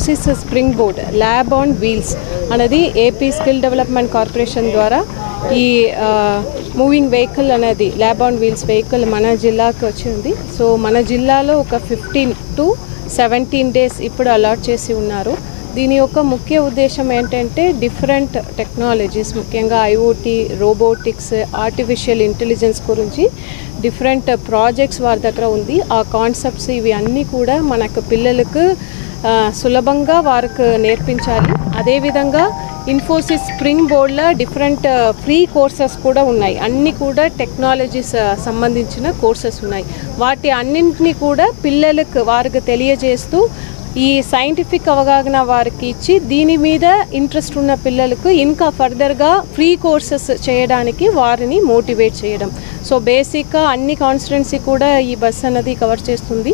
Infosys spring board lab on wheels అనేది AP skill development corporation ద్వారా ఈ మూవింగ్ వెహికల్ అనేది ల్యాబ్ ఆన్ వీల్స్ వెహికల్ మన జిల్లాకు వచ్చింది. సో మన జిల్లాలో ఒక 15 to 17 days ఇప్పుడు అలాట్ చేసి ఉన్నారు. దీని యొక్క ముఖ్య ఉద్దేశం ఏంటంటే డిఫరెంట్ టెక్నాలజీస్, ముఖ్యంగా ఐఓటీ, రోబోటిక్స్, ఆర్టిఫిషియల్ ఇంటెలిజెన్స్ గురించి డిఫరెంట్ ప్రాజెక్ట్స్ వారి దగ్గర ఉంది. ఆ కాన్సెప్ట్స్ ఇవి అన్నీ కూడా మనకు పిల్లలకు సులభంగా వారికి నేర్పించాలి. అదేవిధంగా ఇన్ఫోసిస్ స్ప్రింగ్ బోర్డ్లో డిఫరెంట్ ఫ్రీ కోర్సెస్ కూడా ఉన్నాయి. అన్నీ కూడా టెక్నాలజీస్ సంబంధించిన కోర్సెస్ ఉన్నాయి. వాటి అన్నింటినీ కూడా పిల్లలకు వారికి తెలియజేస్తూ ఈ సైంటిఫిక్ అవగాహన వారికి ఇచ్చి దీని మీద ఇంట్రెస్ట్ ఉన్న పిల్లలకు ఇంకా ఫర్దర్గా ఫ్రీ కోర్సెస్ చేయడానికి వారిని మోటివేట్ చేయడం. సో బేసిక్గా అన్ని కాన్స్టిట్యుయెన్సీ కూడా ఈ బస్ అన్నది కవర్ చేస్తుంది.